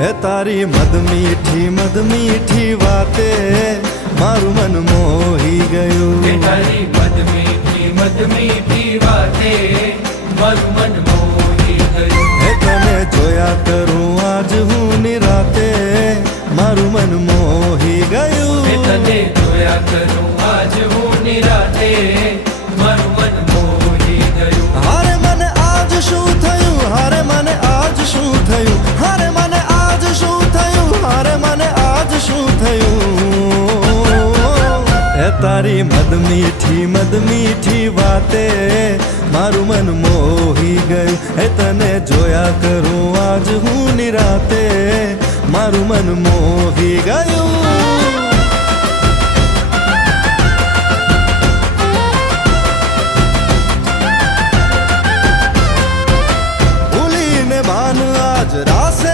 હે તારી મદ મીઠી વાતે મારું મન મોહી ગયું. હે તારી મદ મીઠી વાતે મારું મન મોહી ગયું. હે તને જોયા કરું આજ હું નિરાતે મારું મન મોહી ગયું. હે તને જોયા કરું આજ હું નિરાતે મારું મન મોહી ગયું. હારે મને આજ શું થયું, હારે મને આજ શું થયું, હારે મને આજ શું થયું, હારે મને આજ શું થયું. હે તારી મદ મીઠી વાતે મારું મન મોહી ગયું. હે તને જોયા કરું આજ હું નિરાતે મારું મન મોહી ગયું. રાસે